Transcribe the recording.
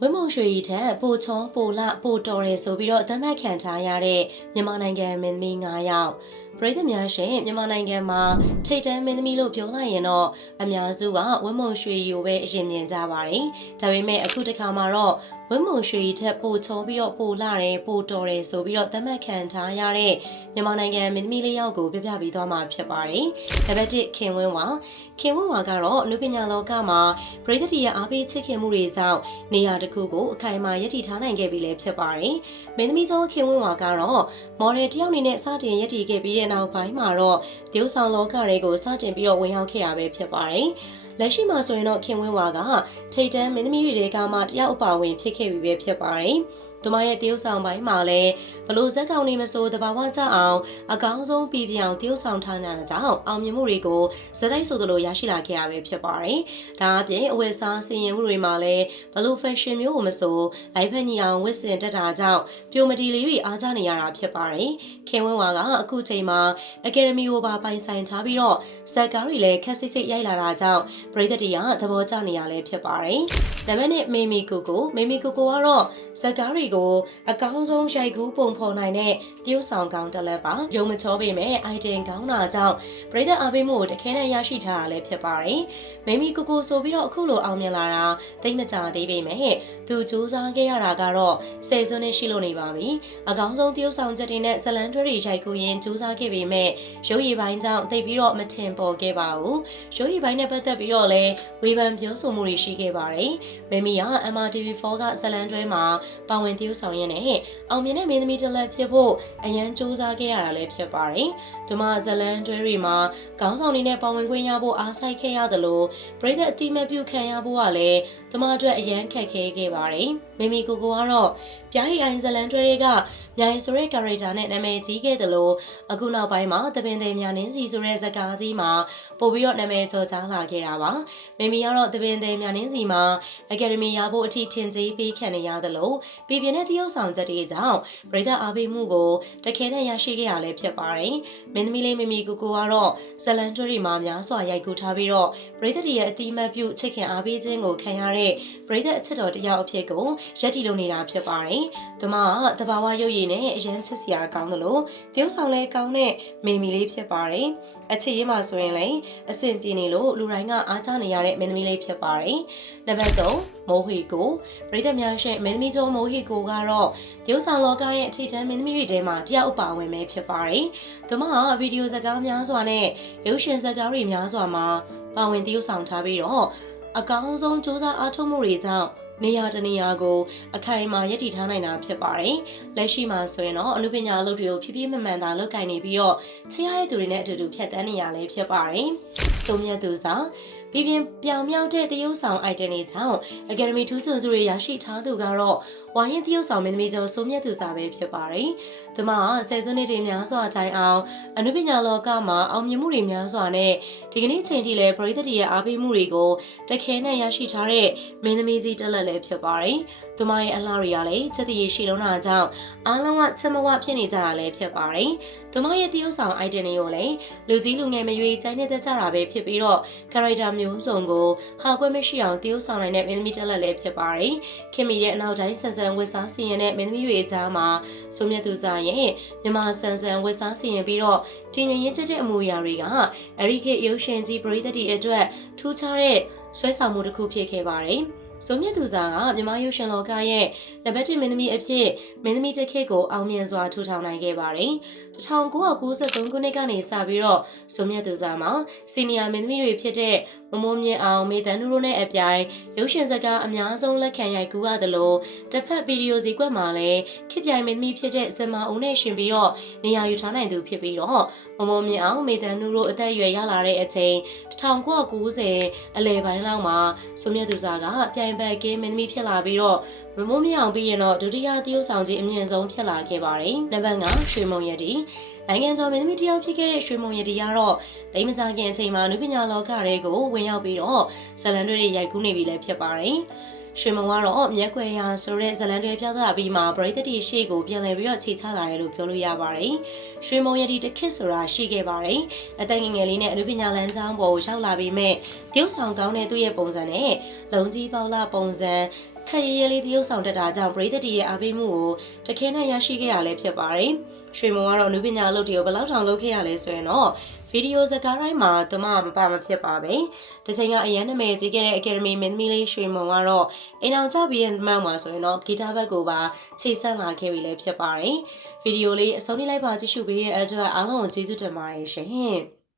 ဝင်းမုံရွှေရီထက်ပိုချောပိုလပိုတော်ရဲဆိုပြီးတော့သတ်မှတ်ခံထားရတဲ့မြန်မာနိုင်ငံမင်းသမီး9ယောက်ပြည်သူများရှင်မြန်မာနိုင်ငံမှာထိတ်တန်းမင်းသမီးလို့ပြောလိုက်ရင်တော့အများစုကဝင်းမုံရွှေရီကိုပဲအရင်မြင်ကြပါတယ်။ဒါပေမဲ့အခုတစ်ခါမှာတော့ ဝင်းမုံရွှေရီထက်ပိုချောပြီးတော့ပိုလာတယ်ပိုတော်တယ်ဆိုပြီးတော့သတ်မှတ်ခံထားရတဲ့မြန်မာနိုင်ငံမင်းသမီးလေးယောက်ကိုပြပြပေးသွားမှာဖြစ်ပါတယ်။တပတ်တစ်ခင်ဝင်းဝါခင်ဝင်းဝါကတော့လူပညာလောကမှာပြည်သူရဲ့အားပေးချစ်ခင်မှုတွေကြောင့်နေရာတစ်ခုကိုအခိုင်အမာရည်တည်ထားနိုင်ခဲ့ပြီလည်းဖြစ်ပါတယ်။မင်းသမီးကျော်ခင်ဝင်းဝါကတော့မော်ဒယ်တယောက်အနေနဲ့စတင်ရည်တည်ခဲ့ပြီးတဲ့နောက်ပိုင်းမှာတော့ဒီဥဆောင်လောကတွေကိုစတင်ပြီးတော့ဝင်ရောက်ခဲ့တာပဲဖြစ်ပါတယ်။ လက်ရှိမှာဆိုရင်တော့ခင်ဝင်းဝါကထိတ်တန်းမင်းသမီးတွေကမှတယောက်အပါဝင်ဖြစ်ခဲ့ပြီပဲဖြစ်ပါတယ်။ သူမရဲ့တရုပ်ဆောင်ပိုင်းမှာလည်းဘလို့ဇက်ကောင်နေမဆိုတဘာဝကြအောင်အကောင်းဆုံးပြည်ပြောင်တရုပ်ဆောင်ထားနိုင်တဲ့ကြောင့်အောင်မြင်မှုတွေကိုဇက်တိုက်ဆိုသလိုရရှိလာခဲ့ရပဲဖြစ်ပါတယ်။ဒါအပြင်အဝတ်စားစင်ရင်မှုတွေမှာလည်းဘလို့ fashion မျိုးကိုမဆိုလိုက်ဖက်ညီအောင်ဝတ်ဆင်တက်တာကြောင့်ပြိုမတီလေးတွေအားကြနေရတာဖြစ်ပါတယ်။ခင်ဝင်းဝါကအခုချိန်မှာ Academy ကိုပါပိုင်ဆိုင်ထားပြီးတော့ဇက်ကားတွေလည်းခက်စစ်စစ်ရိုက်လာတာကြောင့်ပရိသတ်တွေကသဘောကျနေရလဲဖြစ်ပါတယ်။ဒါမဲ့နဲ့မေမီကိုကိုမေမီကိုကိုကတော့ဇက်ကားတွေကိုအကောင်းဆုံးရိုက်ကူးပုံဖော်နိုင်တဲ့တရုပ်ဆောင်ကောင်းတစ်လက်ပါရုံမချောပေမဲ့ item ကောင်းတာကြောင့်ပရိသတ်အားပေးမှုကိုတခဲနဲ့ရရှိထားတာလည်းဖြစ်ပါတယ်။မေမီကိုကိုဆိုပြီးတော့အခုလိုအောင်မြင်လာတာသိမကြသေးပေမဲ့သူစူးစမ်းခဲ့ရတာကတော့ဆယ်စွန်းနဲ့ရှိလို့နေပါပြီ။အကောင်းဆုံးတရုပ်ဆောင်ချက်တွေနဲ့ဇလန်တွဲတွေရိုက်ကူးရင်းစူးစမ်းခဲ့ပေမဲ့ရုပ်ရည်ပိုင်းကြောင့်သိပြီးတော့မထင်ပေါ်ခဲ့ပါဘူး။ရုပ်ရည်ပိုင်းနဲ့ပတ်သက်ပြီးတော့လည်းဝေဖန်ပြောဆိုမှုတွေရှိခဲ့ပါတယ်။မေမီက MRTV4 ကဇလန်တွဲမှာပါဝင်တရုပ်ဆောင်ရင်းနဲ့အောင်မြင်တဲ့မင်းသမီးတစ်လက်ဖြစ်ဖို့အရန်စူးစမ်းခဲ့ရတာလည်းဖြစ်ပါတယ်။ဒီမှာဇလန်တွဲတွေမှာခေါင်းဆောင်တွေနဲ့ပါဝင်ခွင့်ရဖို့အားစိုက်ခဲ့ရတယ်လို့ပြည်သက်အတိမတ်ပြုခံရဖို့ကလည်းဒီ မှာအတွက်အရန်ခက်ခဲခဲ့ပါတယ်။မိမိကိုကိုကတော့ပြားဟိအိုင်ဇလန်တွဲတွေကမြိုင်ဆိုတဲ့ character နဲ့နာမည်ကြီးခဲ့တယ်လို့အခုနောက်ပိုင်းမှာတပင်သေးများနင်းစီဆိုတဲ့ဇာတ်ကားကြီးမှာပို့ပြီးတော့နာမည်ကျော်ကြားလာခဲ့တာပါ။မိမိကတော့တပင်သေးများနင်းစီမှာ Academy ရဖို့အထိထင်ကြီးပေးခံနေရတယ်လို့ပြည်ပြင်းတဲ့တရုပ်ဆောင်ချက်တွေကြောင့်ပြည်သက်အားပေးမှုကိုတခဲနဲ့ရရှိခဲ့ရလဲဖြစ်ပါတယ်။မင်းသမီးလေးမိမိကိုကိုကတော့ဇလန်တွဲတွေမှာများစွာရိုက်ကူးထားပြီးတော့ပြည်သက်ရဲ့အတိမတ်ပြုချစ်ခင်အားပေးခြင်းကိုခံရတဲ့ပြည်သက်အချစ်တော်တယောက်အဖြစ်ကိုရက်တီလို့နေတာဖြစ်ပါတယ်။ဒီမှာတဘာဝရုပ်ရည်နဲ့အရန်ချစ်စရာကောင်းတယ်လို့တရုပ်ဆောင်လဲကောင်းတဲ့မိမိလေးဖြစ်ပါတယ်။အချစ်ရေးမှာဆိုရင်လည်းအဆင်ပြေနေလို့လူတိုင်းကအားချနေရတဲ့မင်းသမီးလေးဖြစ်ပါတယ်။နံပါတ်3မိုးဟီကိုပြည်သက်များရှင့်မင်းသမီးကျော်မိုးဟီကိုကတော့တရုပ်ဆောင်လောကရဲ့အထည်တန်းမင်းသမီးတွေထဲမှာတယောက်အပါဝင်ပဲဖြစ်ပါတယ်။ဒီမှာဗီဒီယိုစကားများစွာနဲ့ရုပ်ရှင်စကားတွေများစွာမှာပါဝင်တရုပ်ဆောင်ထားပြီးတော့ အကောင်းဆုံးစူးစမ်းအားထုတ်မှုတွေကြောင့်နေရာတနေရာကိုအခိုင်အမာရည်တည်ထားနိုင်တာဖြစ်ပါတယ်။လက်ရှိမှာဆိုရင်တော့အမှုပညာအလုပ်တွေကိုဖြည်းဖြည်းမှန်မှန်သာလုပ်ကိုင်နေပြီးတော့ချေရတဲ့သူတွေနဲ့အတူတူဖြတ်တန်းနေရလဲဖြစ်ပါတယ်။စုံမြတ်သူစာ ပြပြပြောင်မြောက်တဲ့တရုပ်ဆောင် item တွေကြောင့် Academy ထူးချွန်စုတွေရရှိထားသူကတော့ဝိုင်းရင်တရုပ်ဆောင်မင်းသမီးကျော်စုံမြတ်သူစာပဲဖြစ်ပါတယ်။ဒီမှာဆယ်စုနှစ်တွေများစွာတိုင်အောင်အနုပညာလောကမှာအောင်မြင်မှုတွေများစွာနဲ့ဒီကနေ့ချိန်ထိလည်းပရိသတ်တွေရဲ့အားပေးမှုတွေကိုတခဲနဲ့ရရှိထားတဲ့မင်းသမီးကြီးတက်လက်လည်းဖြစ်ပါတယ်။ သူမရဲ့အလားတွေကလည်းချက်တည်ရှိလုံးတာကြောင့်အားလုံးကချက်မဝဖြစ်နေကြတာလည်းဖြစ်ပါတယ်။သူမရဲ့တရုပ်ဆောင် item တွေကိုလည်းလူကြီးလူငယ်မရွေးချိုင်းနေတဲ့ကြတာပဲဖြစ်ပြီးတော့ character မျိုးစုံကိုဟာခွင့်မရှိအောင်တရုပ်ဆောင်နိုင်တဲ့မင်းသမီးတက်လက်လည်းဖြစ်ပါတယ်။ခင်မီရဲ့အနောက်တိုင်းဆန်ဆန်ဝစ်စားစီရင်တဲ့မင်းသမီးတွေအကြားမှာဆိုမြတ်သူစာရဲ့မြန်မာဆန်ဆန်ဝစ်စားစီရင်ပြီးတော့တင်ရင်ရင်ချက်ချက်အမူအရာတွေကအဲ့ဒီခေတ်ရုပ်ရှင်ကြီးပရိသတ်တွေအတွက်ထူးခြားတဲ့ဆွဲဆောင်မှုတစ်ခုဖြစ်ခဲ့ပါတယ်။ ဆိုမြတ်သူစာကမြမရုပ်ရှင်လောကရဲ့နံပါတ်1မင်းသမီးအဖြစ်မင်းသမီးတစ်ခေတ်ကိုအောင်မြင်စွာထူထောင်နိုင်ခဲ့ပါတယ်။1993ခုနှစ်ကနေစပြီးတော့ဆိုမြတ်သူစာမှာစီနီယာမင်းသမီးတွေဖြစ်တဲ့မမိုးမြင့်အောင်မေတန်နူတို့နဲ့အပြိုင်ရုပ်ရှင်စကားအများဆုံးလက်ခံရိုက်ကူးရတယ်လို့တစ်ဖက်ဗီဒီယိုစီကွက်မှာလည်းခေပြိုင်မင်းသမီးဖြစ်တဲ့စင်မာဦးနဲ့ရှင်ပြီးတော့နေရာယူထားနိုင်သူဖြစ်ပြီးတော့မမိုးမြင့်အောင်မေတန်နူတို့အသက်အရွယ်ရလာတဲ့အချိန်1990အလယ်ပိုင်းလောက်မှာဆိုမြတ်သူစာကပြိုင်ဘက်ကင်းမင်းသမီးဖြစ်လာပြီးတော့ မမိုးမြအောင်ပြီးရင်တော့ဒုတိယတရုတ်ဆောင်ကြီးအမြင့်ဆုံးဖြစ်လာခဲ့ပါတယ်။နံပါတ်5ရွှေမုံရတီနိုင်ငံကျော်မင်းသမီးတယောက်ဖြစ်ခဲ့တဲ့ရွှေမုံရတီကတော့တိမ်မကြခင်အချိန်မှာနုပညာလောကတွေကိုဝင်ရောက်ပြီးတော့ဇလန်တွေရိုက်ကူးနေပြီလည်းဖြစ်ပါတယ်။ရွှေမုံကတော့မျက်ကွယ်ရာဆိုတဲ့ဇလန်တွေပြသပြီးမှပရိသတ်တီရှေ့ကိုပြန်လည်ပြီးတော့ခြေချလာတယ်လို့ပြောလို့ရပါတယ်။ရွှေမုံရတီတစ်ခစ်ဆိုတာရှိခဲ့ပါတယ်။အသက်ငယ်ငယ်လေးနဲ့အနုပညာလမ်းကြောင်းပေါ်ကိုရောက်လာပြီးမဲ့တရုတ်ဆောင်ကောင်းတဲ့သူ့ရဲ့ပုံစံနဲ့လုံကြီးပေါလာပုံစံ ခက်ရဲရဲလေးတရုပ်ဆောင်တတ်တာကြောင့်ပရိသတ်တီရဲ့အားပေးမှုကိုတခဲနဲ့ရရှိခဲ့ရလဲဖြစ်ပါတယ်။ရွှေမုံကတော့နုပညာအလုပ်တွေကိုဘယ်လောက်တောင်လုပ်ခဲ့ရလဲဆိုရင်တော့ဗီဒီယိုစကားတိုင်းမှာသူမမပါမဖြစ်ပါပဲ။ဒီချိန်ကအရန်နာမည်ကြီးခဲ့တဲ့ Academy မင်းသမီးလေးရွှေမုံကတော့အိမ်အောင်ကြပြီးတဲ့နောက်မှာဆိုရင်တော့ဂီတဘက်ကိုပါချိတ်ဆက်လာခဲ့ပြီလည်းဖြစ်ပါတယ်။ဗီဒီယိုလေးအဆုံးထိလိုက်ပါကြည့်ရှုပေးတဲ့အတွက်အားလုံးကိုကျေးဇူးတင်ပါတယ်ရှင်။